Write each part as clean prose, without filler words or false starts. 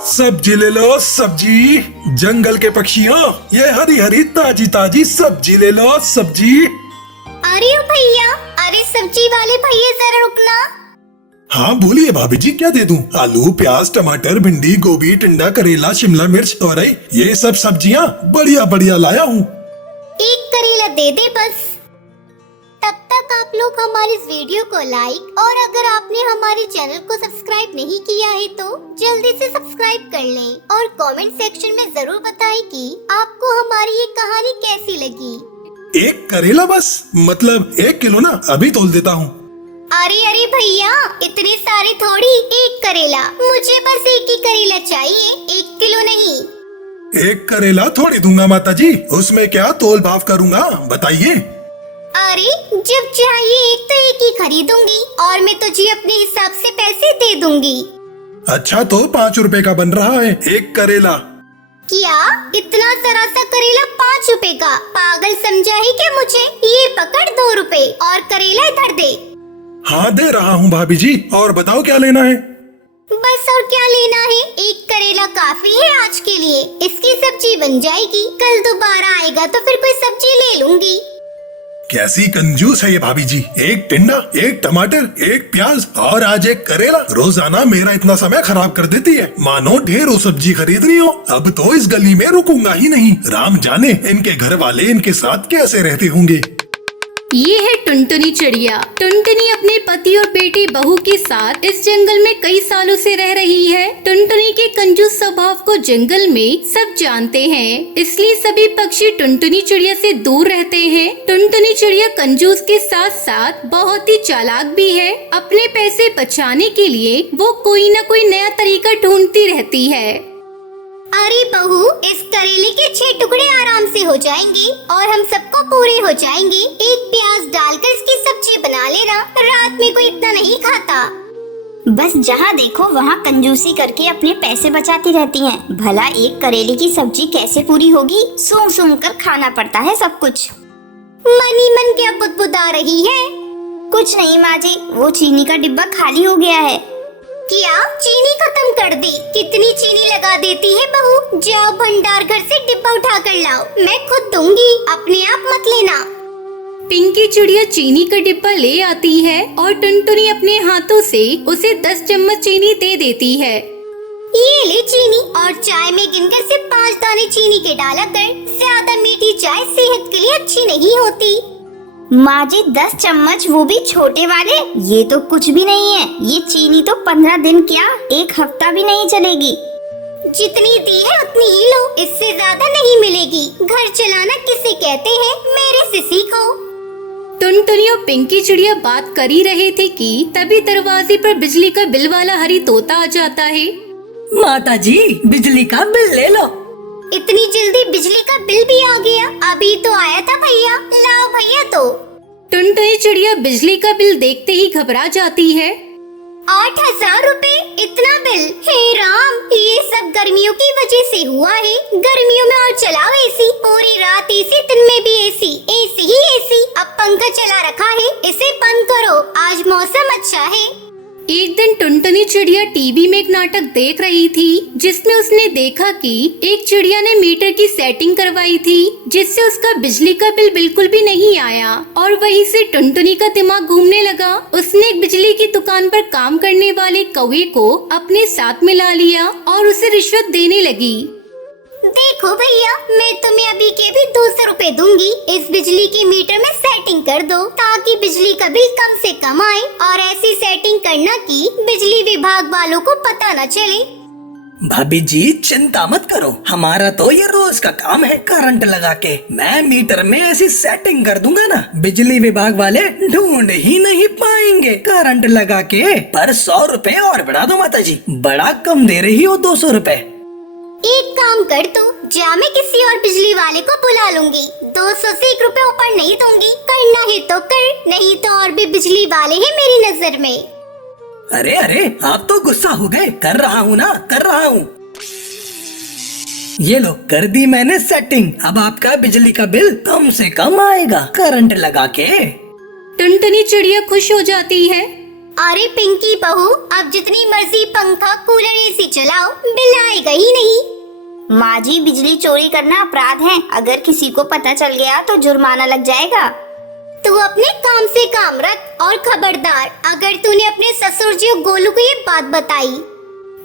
सब्जी ले लो सब्जी, जंगल के पक्षियों, ये हरी हरी ताजी ताजी सब्जी ले लो सब्जी। अरे ओ भैया, अरे सब्जी वाले भैया जरा रुकना। हाँ बोलिए भाभी जी, क्या दे दूं? आलू, प्याज, टमाटर, भिंडी, गोभी, टिंडा, करेला, शिमला मिर्च, तोरई, ये सब सब्जियाँ बढ़िया बढ़िया लाया हूँ। एक करेला दे दे बस। तब तक आप लोग हमारे इस वीडियो को लाइक और अगर आपने हमारे चैनल को सब्सक्राइब नहीं किया है तो जल्दी से सब्सक्राइब कर लें और कमेंट सेक्शन में जरूर बताएं कि आपको हमारी ये कहानी कैसी लगी। एक करेला बस, मतलब 1 किलो ना, अभी तोल देता हूँ। अरे अरे भैया, इतने सारे थोड़ी, एक करेला, मुझे बस एक ही करेला चाहिए, 1 किलो नहीं। 1 करेला थोड़ी दूंगा माता जी, उसमें क्या तोल भाव करूँगा, बताइए। अरे जब चाहिए एक तो एक ही खरीदूंगी और मैं तुझे अपने हिसाब से पैसे दे दूंगी। अच्छा तो 5 रुपए का बन रहा है 1 करेला। क्या इतना सारा सा करेला 5 रुपए का? पागल समझा है क्या मुझे? ये पकड़ 2 रुपए और करेला इधर दे। हाँ दे रहा हूँ भाभी जी, और बताओ क्या लेना है? बस और क्या लेना है, 1 करेला काफी है आज के लिए, इसकी सब्जी बन जाएगी, कल दोबारा आएगा तो फिर कोई सब्जी ले लूंगी। कैसी कंजूस है ये भाभी जी, 1 टिंडा, 1 टमाटर, 1 प्याज और आज 1 करेला, रोजाना मेरा इतना समय खराब कर देती है, मानो ढेरों सब्जी खरीद रही हो। अब तो इस गली में रुकूंगा ही नहीं, राम जाने इनके घर वाले इनके साथ कैसे रहते होंगे। ये है टुनटुनी चिड़िया। टुनटुनी अपने पति और बेटी बहू के साथ इस जंगल में कई सालों से रह रही है। टुनटुनी के कंजूस स्वभाव को जंगल में सब जानते हैं, इसलिए सभी पक्षी टुनटुनी चिड़िया से दूर रहते हैं। टुनटुनी चिड़िया कंजूस के साथ साथ बहुत ही चालाक भी है। अपने पैसे बचाने के लिए वो कोई न कोई नया तरीका ढूंढती रहती है। अरे बहू, इस करेले के 6 टुकड़े आराम से हो जाएंगे और हम सबको पूरे हो जाएंगे। 1 प्याज डालकर इसकी सब्जी बना लेना, रात में कोई इतना नहीं खाता। बस जहाँ देखो वहाँ कंजूसी करके अपने पैसे बचाती रहती हैं। भला 1 करेले की सब्जी कैसे पूरी होगी? सूंघ सूंघ कर खाना पड़ता है सब कुछ। मनी मन क्या बुदबुदा रही है? कुछ नहीं माँ जी, वो चीनी का डिब्बा खाली हो गया है। क्या चीनी खत्म कर दी? कितनी चीनी लगा देती है बहू? जाओ भंडार घर से डिब्बा उठा कर लाओ, मैं खुद दूंगी, अपने आप मत लेना। पिंकी चिड़िया चीनी का डिब्बा ले आती है और टुनटुनी अपने हाथों से उसे 10 चम्मच चीनी दे देती है। ये ले चीनी और चाय में गिनकर सिर्फ 5 दाने चीनी के डाला कर, ज्यादा मीठी चाय सेहत के लिए अच्छी नहीं होती। माँ जी 10 चम्मच, वो भी छोटे वाले? ये तो कुछ भी नहीं है, ये चीनी तो 15 दिन क्या 1 हफ्ता भी नहीं चलेगी। जितनी दी है उतनी ही लो, इससे ज्यादा नहीं मिलेगी। घर चलाना किसे कहते हैं, मेरे सिसी को। टुनटुनी और पिंकी चिड़िया बात कर ही रहे थे कि तभी दरवाजे पर बिजली का बिल वाला हरी तोता आ जाता है। माता जी बिजली का बिल ले लो। इतनी जल्दी बिजली का बिल भी आ गया? अभी तो आया था भैया, लाओ भैया तो। टुनटुनी चिड़िया बिजली का बिल देखते ही घबरा जाती है। 8,000 रुपए, इतना बिल? हे राम, ये सब गर्मियों की वजह से हुआ है। गर्मियों में और चलाओ एसी, पूरी रात एसी, दिन में भी एसी, एसी ही एसी। अब पंखा चला रखा है, इसे बंद करो, आज मौसम अच्छा है। एक दिन टुनटुनी चिड़िया टीवी में एक नाटक देख रही थी, जिसमें उसने देखा कि एक चिड़िया ने मीटर की सेटिंग करवाई थी, जिससे उसका बिजली का बिल बिल्कुल भी नहीं आया और वहीं से टुनटुनी का दिमाग घूमने लगा। उसने एक बिजली की दुकान पर काम करने वाले कौवे को अपने साथ मिला लिया और उसे रिश्वत देने लगी। देखो भैया, मैं तुम्हें अभी के भी 200 रुपए दूंगी, इस बिजली की मीटर में सेटिंग कर दो ताकि बिजली का बिल कम से कम आए, और ऐसी सेटिंग करना कि बिजली विभाग वालों को पता न चले। भाभी जी चिंता मत करो, हमारा तो ये रोज का काम है। करंट लगा के मैं मीटर में ऐसी सेटिंग कर दूंगा ना, बिजली विभाग वाले ढूंढ ही नहीं पाएंगे। करंट लगा के पर 100 रुपए और बढ़ा दो माता जी, बड़ा कम दे रही हो 200 रुपए। एक काम कर तू, जा मैं किसी और बिजली वाले को बुला लूंगी, 200 से 1 रुपए ऊपर नहीं दूंगी। करना है तो कर, नहीं तो और भी बिजली वाले हैं मेरी नजर में। अरे अरे आप तो गुस्सा हो गए, कर रहा हूँ ना, कर रहा हूँ। ये लो कर दी मैंने सेटिंग, अब आपका बिजली का बिल कम से कम आएगा करंट लगा के। टुनटुनी चिड़िया खुश हो जाती है। अरे पिंकी बहू, अब जितनी मर्जी पंखा कूलर एसी चलाओ, बिल आएगा ही नहीं। माँ जी, बिजली चोरी करना अपराध है। अगर किसी को पता चल गया तो जुर्माना लग जाएगा। तू अपने काम से काम रख और खबरदार अगर तूने अपने ससुर जी गोलू को ये बात बताई।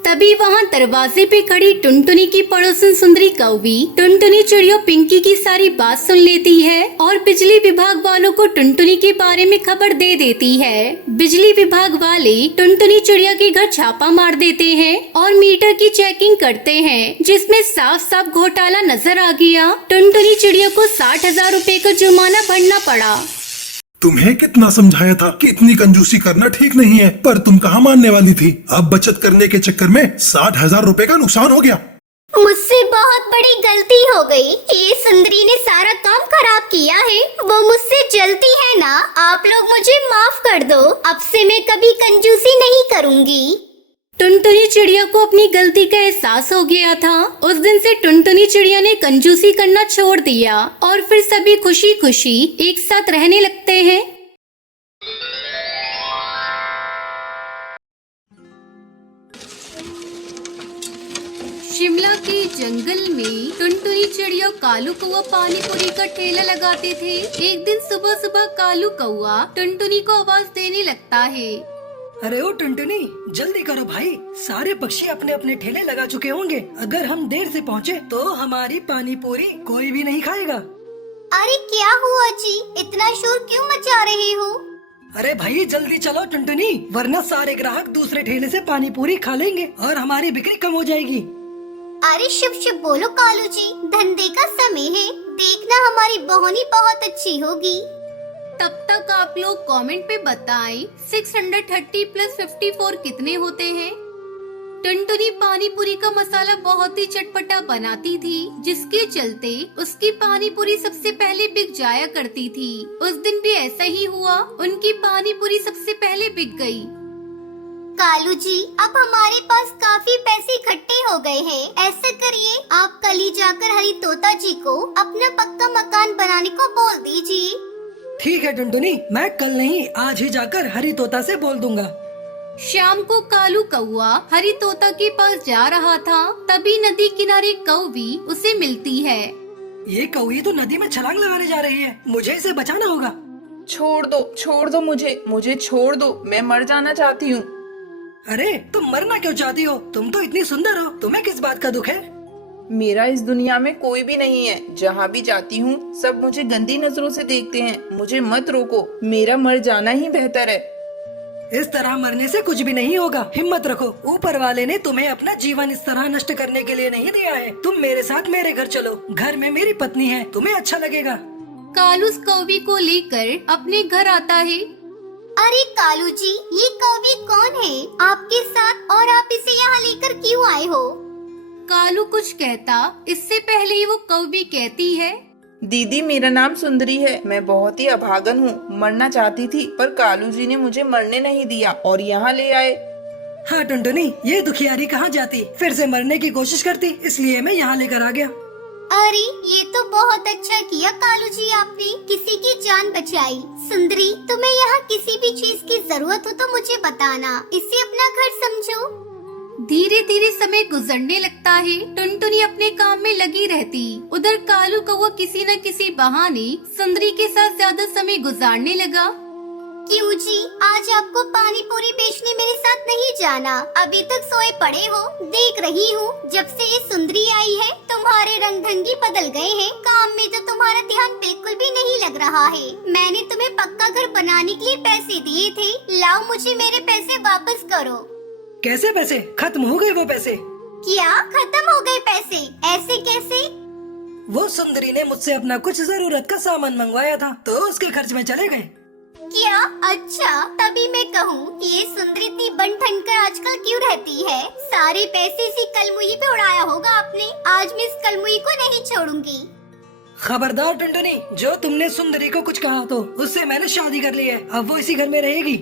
तभी वहाँ दरवाजे पे खड़ी टुनटुनी की पड़ोसन सुंदरी कौवी टुनटुनी चिड़िया पिंकी की सारी बात सुन लेती है और बिजली विभाग वालों को टुनटुनी के बारे में खबर दे देती है। बिजली विभाग वाले टुनटुनी चिड़िया के घर छापा मार देते हैं और मीटर की चेकिंग करते हैं, जिसमें साफ साफ घोटाला नजर आ गया। टुनटुनी चिड़िया को 60,000 रुपए का जुर्माना भरना पड़ा। तुम्हें कितना समझाया था कि इतनी कंजूसी करना ठीक नहीं है, पर तुम कहाँ मानने वाली थी। अब बचत करने के चक्कर में 60,000 रुपए का नुकसान हो गया। मुझसे बहुत बड़ी गलती हो गई। ये सुंदरी ने सारा काम खराब किया है, वो मुझसे जलती है ना। आप लोग मुझे माफ कर दो, अब से मैं कभी कंजूसी नहीं करूँगी। टुनटुनी चिड़िया को अपनी गलती का एहसास हो गया था। उस दिन से टुनटुनी चिड़िया ने कंजूसी करना छोड़ दिया और फिर सभी खुशी खुशी एक साथ रहने लगते हैं। शिमला के जंगल में टुनटुनी चिड़िया कालू कौवा पानी पूरी का ठेला लगाते थे। एक दिन सुबह सुबह कालू कौवा टुनटुनी को आवाज देने लगता है। अरे ओ टुनटुनी, जल्दी करो भाई, सारे पक्षी अपने अपने ठेले लगा चुके होंगे। अगर हम देर से पहुँचे तो हमारी पानी पूरी कोई भी नहीं खाएगा। अरे क्या हुआ जी, इतना शोर क्यों मचा रहे हो? अरे भाई जल्दी चलो टुनटुनी, वरना सारे ग्राहक दूसरे ठेले से पानी पूरी खा लेंगे और हमारी बिक्री कम हो जाएगी। अरे शुभ शुभ बोलो कालू जी, धंधे का समय है, देखना हमारी बहोनी बहुत अच्छी होगी। तब तक आप लोग कमेंट पे बताएं 630 + 54 कितने होते हैं। टुनटुनी पानी पूरी का मसाला बहुत ही चटपटा बनाती थी, जिसके चलते उसकी पानी पूरी सबसे पहले बिक जाया करती थी। उस दिन भी ऐसा ही हुआ, उनकी पानी पूरी सबसे पहले बिक गई। कालू जी, अब हमारे पास काफी पैसे इकट्ठे हो गए हैं। ऐसा करिए, आप कल ही जाकर हरी तोता जी को अपना पक्का मकान बनाने को बोल दीजिए। ठीक है टुनटुनी, मैं कल नहीं आज ही जाकर हरी तोता से बोल दूंगा। शाम को कालू कौवा हरी तोता के पास जा रहा था, तभी नदी किनारे कौवी उसे मिलती है। ये कौवी तो नदी में छलांग लगाने जा रही है, मुझे इसे बचाना होगा। छोड़ दो मुझे छोड़ दो, मैं मर जाना चाहती हूँ। अरे तुम मरना क्यों चाहती हो? तुम तो इतनी सुंदर हो, तुम्हें किस बात का दुख है? मेरा इस दुनिया में कोई भी नहीं है। जहाँ भी जाती हूँ सब मुझे गंदी नजरों से देखते हैं। मुझे मत रोको, मेरा मर जाना ही बेहतर है। इस तरह मरने से कुछ भी नहीं होगा, हिम्मत रखो। ऊपर वाले ने तुम्हें अपना जीवन इस तरह नष्ट करने के लिए नहीं दिया है। तुम मेरे साथ मेरे घर चलो, घर में मेरी पत्नी है, तुम्हें अच्छा लगेगा। कालू उस कौवी को लेकर अपने घर आता है। अरे कालू जी, ये कौवी कौन है आपके साथ और आप इसे यहाँ लेकर क्यों आए हो? कालू कुछ कहता, इससे पहले ही वो कौवी कहती है, दीदी मेरा नाम सुंदरी है, मैं बहुत ही अभागन हूँ। मरना चाहती थी पर कालू जी ने मुझे मरने नहीं दिया और यहाँ ले आए। हाँ टुनटुनी, ये दुखियारी कहाँ जाती, फिर से मरने की कोशिश करती, इसलिए मैं यहाँ लेकर आ गया। अरे ये तो बहुत अच्छा किया कालू जी, आपने किसी की जान बचाई। सुंदरी, तुम्हें यहाँ किसी भी चीज की जरूरत हो तो मुझे बताना, इसे अपना घर समझो। धीरे धीरे समय गुजरने लगता है। टुनटुनी अपने काम में लगी रहती, उधर कालू कौवा किसी न किसी बहाने सुंदरी के साथ ज्यादा समय गुजारने लगा। क्यों जी, आज आपको पानी पूरी बेचने मेरे साथ नहीं जाना? अभी तक सोए पड़े हो, देख रही हूँ। जब से ये सुंदरी आई है तुम्हारे रंग ढंगी बदल गए हैं। काम में तो तुम्हारा ध्यान बिल्कुल भी नहीं लग रहा है। मैंने तुम्हें पक्का घर बनाने के लिए पैसे दिए थे, लाओ मुझे मेरे पैसे वापस करो। कैसे पैसे? खत्म हो गए वो पैसे। क्या खत्म हो गए पैसे? ऐसे कैसे? वो सुंदरी ने मुझसे अपना कुछ जरूरत का सामान मंगवाया था तो उसके खर्च में चले गए। क्या? अच्छा, तभी मैं कहूँ ये सुंदरी इतनी बन ठन कर आजकल क्यों रहती है? सारे पैसे इसी कलमुही पे उड़ाया होगा आपने। आज मैं इस कलमुही को नहीं छोड़ूंगी। खबरदार टुनटुनी, जो तुमने सुंदरी को कुछ कहा तो उससे मैंने शादी कर ली है, अब वो इसी घर में रहेगी।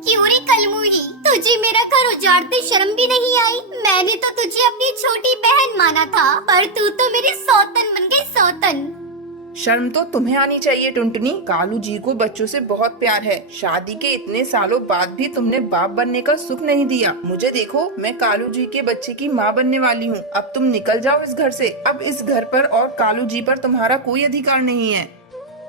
क्यों रे कलमुही, तुझे मेरा घर उजाड़ते शर्म भी नहीं आई? मैंने तो तुझे अपनी छोटी बहन माना था, पर तू तो मेरी सौतन बन गई, सौतन। शर्म तो तुम्हें आनी चाहिए टुनटुनी। कालू जी को बच्चों से बहुत प्यार है। शादी के इतने सालों बाद भी तुमने बाप बनने का सुख नहीं दिया। मुझे देखो, मैं कालू जी के बच्चे की माँ बनने वाली हूँ। अब तुम निकल जाओ इस घर से। अब इस घर पर और कालू जी पर तुम्हारा कोई अधिकार नहीं है।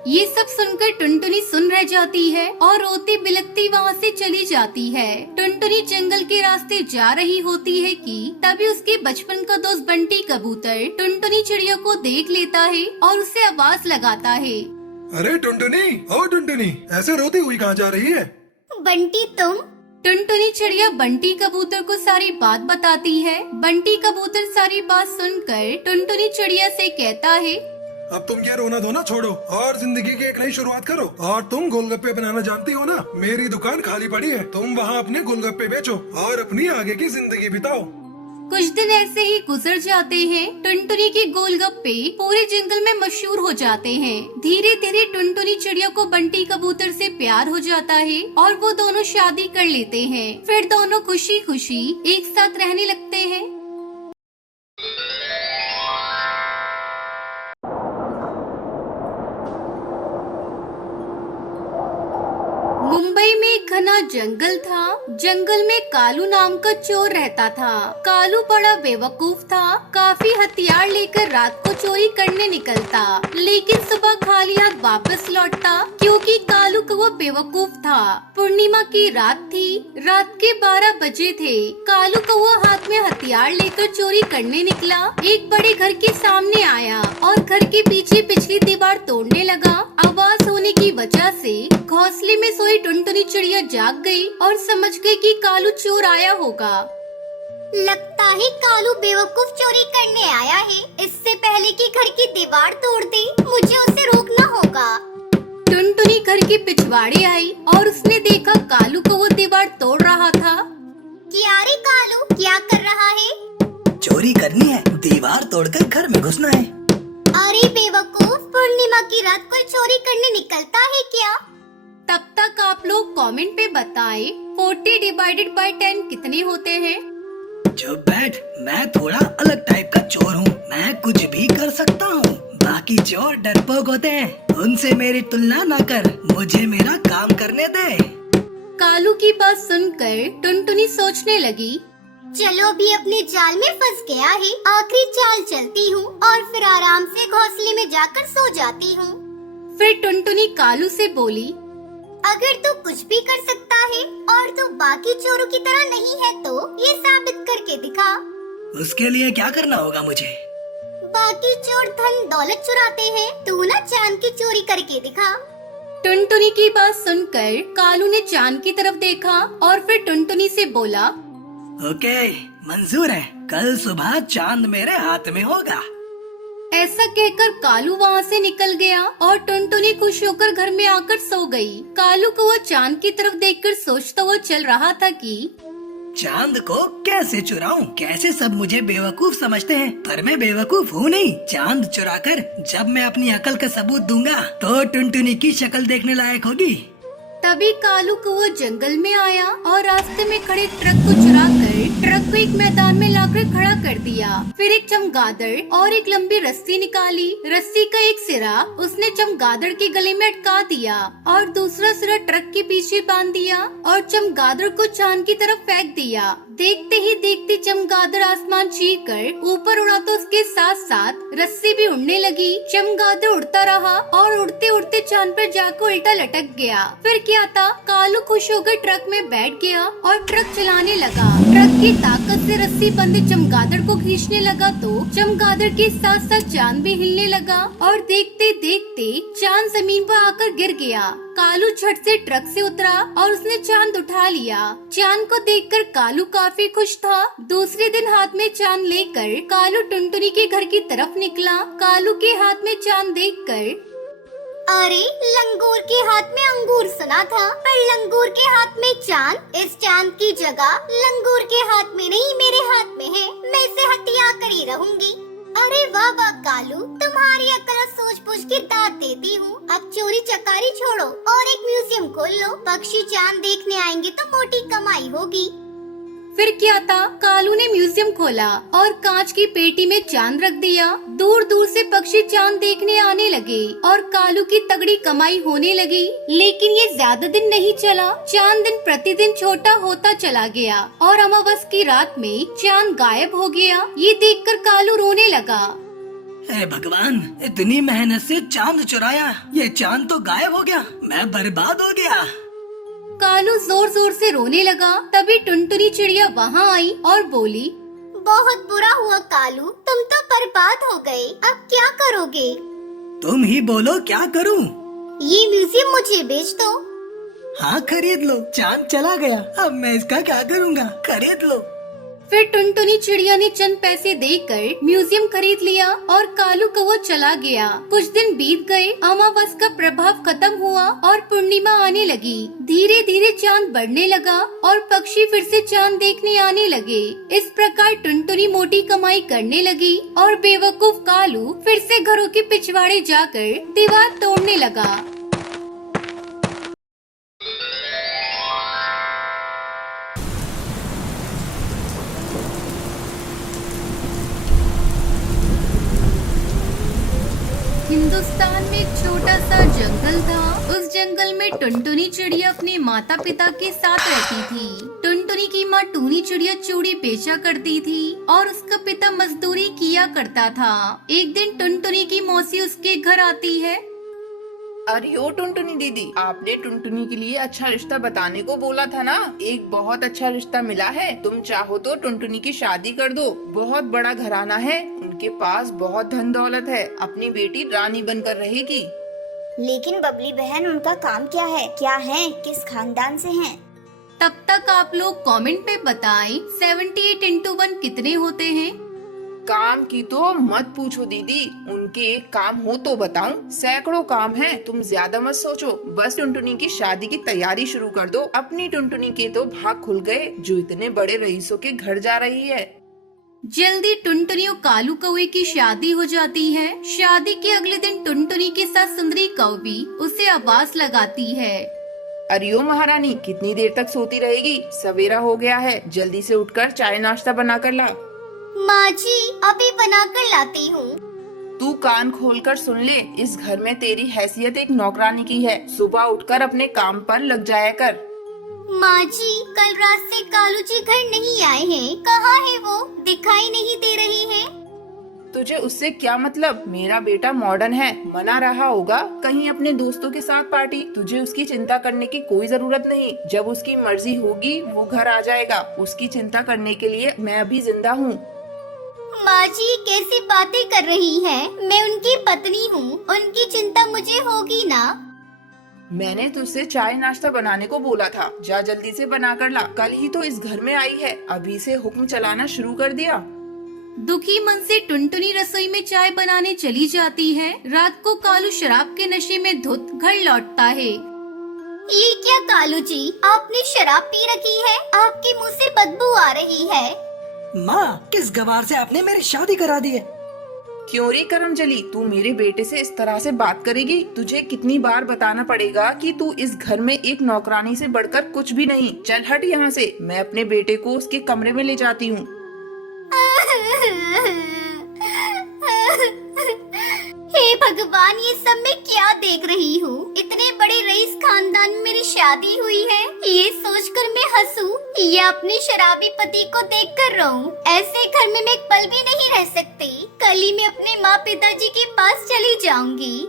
ये सब सुनकर टुनटुनी सुन रह जाती है और रोती बिलखती वहाँ से चली जाती है। टुनटुनी जंगल के रास्ते जा रही होती है कि तभी उसके बचपन का दोस्त बंटी कबूतर टुनटुनी चिड़िया को देख लेता है और उसे आवाज लगाता है। अरे टुनटुनी, ओ टुनटुनी, ऐसे रोती हुई कहाँ जा रही है? बंटी तुम? टुनटुनी चिड़िया बंटी कबूतर को सारी बात बताती है। बंटी कबूतर सारी बात सुनकर टुनटुनी चिड़िया से कहता है, अब तुम क्या रोना धोना छोड़ो और जिंदगी की एक नई शुरुआत करो। और तुम गोलगप्पे बनाना जानती हो ना? मेरी दुकान खाली पड़ी है, तुम वहाँ अपने गोलगप्पे बेचो और अपनी आगे की जिंदगी बिताओ। कुछ दिन ऐसे ही गुजर जाते हैं। टुनटुनी के गोलगप्पे पूरे जंगल में मशहूर हो जाते हैं। धीरे धीरे टुनटुनी चिड़िया को बंटी कबूतर से प्यार हो जाता है और वो दोनों शादी कर लेते हैं। फिर दोनों खुशी खुशी एक साथ रहने लगते हैं। मुंबई में एक घना जंगल था। जंगल में कालू नाम का चोर रहता था। कालू बड़ा बेवकूफ था। काफी हथियार लेकर रात को चोरी करने निकलता, लेकिन सुबह खाली हाथ वापस लौटता, क्योंकि कालू का वो बेवकूफ था। पूर्णिमा की रात थी। रात के 12 बजे थे। कालू का वो हाथ में हथियार लेकर चोरी करने निकला। एक बड़े घर के सामने आया और घर के पीछे पिछली दीवार तोड़ने लगा। आवाज होने की वजह से घोंसले में सोई टुनटुनी चिड़िया जाग गई और समझ गई कि कालू चोर आया होगा। लगता है कालू बेवकूफ चोरी करने आया है। इससे पहले कि घर की दीवार तोड़ दे, मुझे उसे रोकना होगा। टुनटुनी घर के पिछवाड़े आई और उसने देखा कालू को वो दीवार तोड़ रहा था। क्या रे कालू, क्या कर रहा है? चोरी करनी है, दीवार तोड़कर घर में घुसना है। अरे बेवकूफ, पूर्णिमा की रात कोई चोरी करने निकलता है क्या? तब तक आप लोग कमेंट पे बताएं 40 डिवाइडेड बाय 10 कितने होते हैं। चुप बैठ, मैं थोड़ा अलग टाइप का चोर हूँ। मैं कुछ भी कर सकता हूँ। बाकी चोर डरपोक होते हैं, उनसे मेरी तुलना न कर। मुझे मेरा काम करने दे। कालू की बात सुनकर टुनटुनी सोचने लगी, चलो अभी अपने जाल में फंस गया है, आखिरी चाल चलती हूँ और फिर आराम से घोंसले में जाकर सो जाती हूँ। फिर टुनटुनी कालू से बोली, अगर तू कुछ भी कर सकता है और तू बाकी चोरों की तरह नहीं है तो ये साबित करके दिखा। उसके लिए क्या करना होगा मुझे? बाकी चोर धन दौलत चुराते हैं, तू ना चांद की चोरी करके दिखा। टुनटुनी की बात सुनकर कालू ने चांद की तरफ देखा और फिर टुनटुनी से बोला, ओके, मंजूर है। कल सुबह चांद मेरे हाथ में होगा। ऐसा कहकर कालू वहाँ से निकल गया और टुनटुनी खुश होकर घर में आकर सो गई। कालू को वो चांद की तरफ देखकर सोचता हुआ चल रहा था कि चांद को कैसे चुराऊं? कैसे सब मुझे बेवकूफ समझते हैं, पर मैं बेवकूफ हूँ नहीं। चांद चुराकर जब मैं अपनी अकल का सबूत दूंगा तो टुनटुनी की शक्ल देखने लायक होगी। तभी कालू को वो जंगल में आया और रास्ते में खड़े ट्रक को चुराकर ट्रक को एक मैदान में लाकर खड़ा कर दिया। फिर एक चमगादड़ और एक लंबी रस्सी निकाली। रस्सी का एक सिरा उसने चमगादड़ के गले में अटका दिया और दूसरा सिरा ट्रक के पीछे बांध दिया और चमगादड़ को चांद की तरफ फेंक दिया। देखते ही देखते चमगादड़ आसमान चीर कर ऊपर उड़ा तो उसके साथ साथ रस्सी भी उड़ने लगी। चमगादड़ उड़ता रहा और उड़ते उड़ते चांद पर जाकर उल्टा लटक गया। फिर क्या था, कालू खुश होकर ट्रक में बैठ गया और ट्रक चलाने लगा। ट्रक की ताकत से रस्सी बंधे चमगादड़ को खींचने लगा तो चमगादड़ के साथ साथ चांद भी हिलने लगा और देखते देखते चांद जमीन पर आकर गिर गया। कालू झट से ट्रक से उतरा और उसने चांद उठा लिया। चांद को देखकर कालू काफी खुश था। दूसरे दिन हाथ में चांद लेकर कालू टुनटुनी के घर की तरफ निकला। कालू के हाथ में चांद देखकर, अरे लंगूर के हाथ में अंगूर सुना था, पर लंगूर के हाथ में चांद। इस चांद की जगह लंगूर के हाथ में नहीं मेरे हाथ में है। मैं इसे हत्या कर ही रहूंगी। अरे वाह वाह कालू, तुम्हारी अकल सोच पूछ के दाद देती हूँ। अब चोरी चकारी छोड़ो और एक म्यूजियम खोल लो। पक्षी चांद देखने आएंगे तो मोटी कमाई होगी। फिर क्या था, कालू ने म्यूजियम खोला और कांच की पेटी में चांद रख दिया। दूर दूर से पक्षी चांद देखने आने लगे और कालू की तगड़ी कमाई होने लगी। लेकिन ये ज्यादा दिन नहीं चला। चांद दिन प्रतिदिन छोटा होता चला गया और अमावस की रात में चांद गायब हो गया। ये देखकर कालू रोने लगा। हे भगवान, इतनी मेहनत से चांद चुराया, ये चांद तो गायब हो गया, मैं बर्बाद हो गया। कालू जोर जोर से रोने लगा। तभी टुनटुनी चिड़िया वहाँ आई और बोली, बहुत बुरा हुआ कालू, तुम तो बर्बाद हो गए। अब क्या करोगे? तुम ही बोलो क्या करूं? ये म्यूजियम मुझे बेच दो। हाँ खरीद लो, चांद चला गया, अब मैं इसका क्या करूँगा, खरीद लो। फिर टुनटुनी चिड़िया ने चंद पैसे देकर म्यूजियम खरीद लिया और कालू कौवा चला गया। कुछ दिन बीत गए, अमावस का प्रभाव खत्म हुआ और पूर्णिमा आने लगी। धीरे धीरे चांद बढ़ने लगा और पक्षी फिर से चांद देखने आने लगे। इस प्रकार टुनटुनी मोटी कमाई करने लगी और बेवकूफ कालू फिर से घरों के पिछवाड़े जाकर दीवार तोड़ने लगा। हिंदुस्तान में एक छोटा सा जंगल था। उस जंगल में टुनटुनी चिड़िया अपने माता पिता के साथ रहती थी। टुनटुनी की माँ टूनी चिड़िया चूड़ी बेचा करती थी और उसका पिता मजदूरी किया करता था। एक दिन टुनटुनी की मौसी उसके घर आती है। अरे ओ टुनटुनी दीदी, आपने टुनटुनी के लिए अच्छा रिश्ता बताने को बोला था ना। एक बहुत अच्छा रिश्ता मिला है, तुम चाहो तो टुनटुनी की शादी कर दो। बहुत बड़ा घराना है, उनके पास बहुत धन दौलत है, अपनी बेटी रानी बनकर रहेगी। लेकिन बबली बहन, उनका काम क्या है, क्या है, किस खानदान से हैं? तब तक आप लोग कमेंट में बताएं 78 into 1 कितने होते हैं। काम की तो मत पूछो दीदी, उनके एक काम हो तो बताऊं, सैकड़ों काम हैं। तुम ज्यादा मत सोचो, बस टुनटुनी की शादी की तैयारी शुरू कर दो। अपनी टुनटुनी के तो भाग खुल गए, जो इतने बड़े रईसों के घर जा रही है। जल्दी टुनटुनी और कालू कौवे की शादी हो जाती है। शादी के अगले दिन टुनटुनी के साथ सुंदरी कौवी उसे आवाज लगाती है। अरे ओ महारानी, कितनी देर तक सोती रहेगी, सवेरा हो गया है, जल्दी से उठकर चाय नाश्ता बना कर ला। माँ जी, अभी बना कर लाती हूँ। तू कान खोलकर सुन ले, इस घर में तेरी हैसियत एक नौकरानी की है। सुबह उठकर अपने काम पर लग जाया कर। माँ जी, कल रात से कालू जी घर नहीं आए हैं, कहाँ है वो? दिखाई नहीं दे रहे हैं। तुझे उससे क्या मतलब? मेरा बेटा मॉडर्न है, मना रहा होगा कहीं अपने दोस्तों के साथ पार्टी। तुझे उसकी चिंता करने की कोई जरूरत नहीं, जब उसकी मर्जी होगी वो घर आ जाएगा। उसकी चिंता करने के लिए मैं अभी जिंदा हूँ। माँ जी, कैसी बातें कर रही हैं? मैं उनकी पत्नी हूँ, उनकी चिंता मुझे होगी ना। मैंने तुझसे चाय नाश्ता बनाने को बोला था, जा जल्दी से बना कर ला। कल ही तो इस घर में आई है, अभी से हुक्म चलाना शुरू कर दिया। दुखी मन से टुनटुनी रसोई में चाय बनाने चली जाती है। रात को कालू शराब के नशे में धुत घर लौटता है। ये क्या कालू जी, आपने शराब पी रखी है? आपके मुंह से बदबू आ रही है। माँ, किस गवार से आपने मेरी शादी करा दी है? क्यों रे करमजली, तू मेरे बेटे से इस तरह से बात करेगी? तुझे कितनी बार बताना पड़ेगा कि तू इस घर में एक नौकरानी से बढ़कर कुछ भी नहीं। चल हट यहाँ से, मैं अपने बेटे को उसके कमरे में ले जाती हूँ। हे भगवान, ये सब मैं क्या देख रही हूँ? इतने बड़े रईस खानदान में मेरी शादी हुई है, ये सोचकर मैं हंसूं या अपने शराबी पति को देखकर रोऊं? ऐसे घर में मैं एक पल भी नहीं रह सकती। कल ही मैं अपने माँ पिताजी के पास चली जाऊंगी।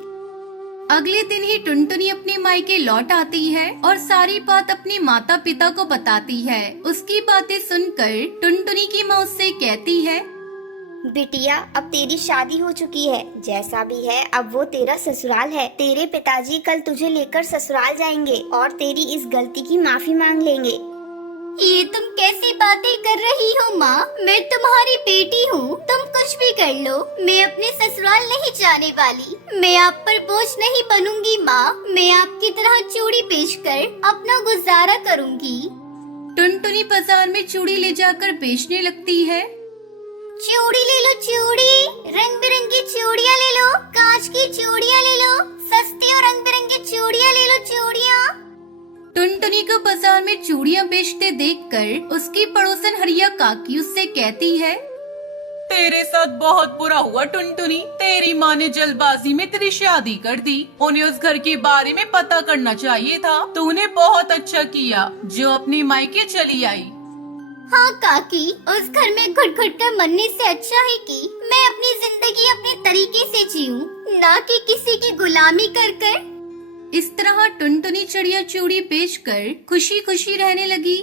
अगले दिन ही टुनटुनी अपने मायके लौट आती है और सारी बात अपने माता पिता को बताती है। उसकी बातें सुनकर टुनटुनी की माँ उससे कहती है, बिटिया, अब तेरी शादी हो चुकी है, जैसा भी है अब वो तेरा ससुराल है। तेरे पिताजी कल तुझे लेकर ससुराल जाएंगे और तेरी इस गलती की माफी मांग लेंगे। ये तुम कैसी बातें कर रही हो माँ? मैं तुम्हारी बेटी हूँ, तुम कुछ भी कर लो, मैं अपने ससुराल नहीं जाने वाली। मैं आप पर बोझ नहीं बनूंगी माँ, मैं आपकी तरह चूड़ी बेचकर अपना गुजारा करूंगी। टुनटुनी बाजार में चूड़ी ले जाकर बेचने लगती है। चूड़ी ले लो, चूड़ी, रंग बिरंगी चूड़ियाँ ले लो, कांच की चूड़ियाँ ले लो, सस्ती और रंग बिरंगी चूड़ियाँ ले लो, चूड़ियाँ। टुनटुनी को बाजार में चूड़ियाँ बेचते देखकर उसकी पड़ोसन हरिया काकी उससे कहती है, तेरे साथ बहुत बुरा हुआ टुनटुनी। तेरी माँ ने जल्दबाजी में तेरी शादी कर दी। उन्हें उस घर के बारे में पता करना चाहिए था। तूने बहुत अच्छा किया जो अपनी मायके चली आई। हाँ काकी, उस घर में घुट घुट कर मरने से अच्छा है कि मैं अपनी जिंदगी अपने तरीके से जीऊं, ना कि किसी की गुलामी कर कर। इस तरह टुनटुनी चिड़िया चूड़ी बेचकर खुशी खुशी रहने लगी।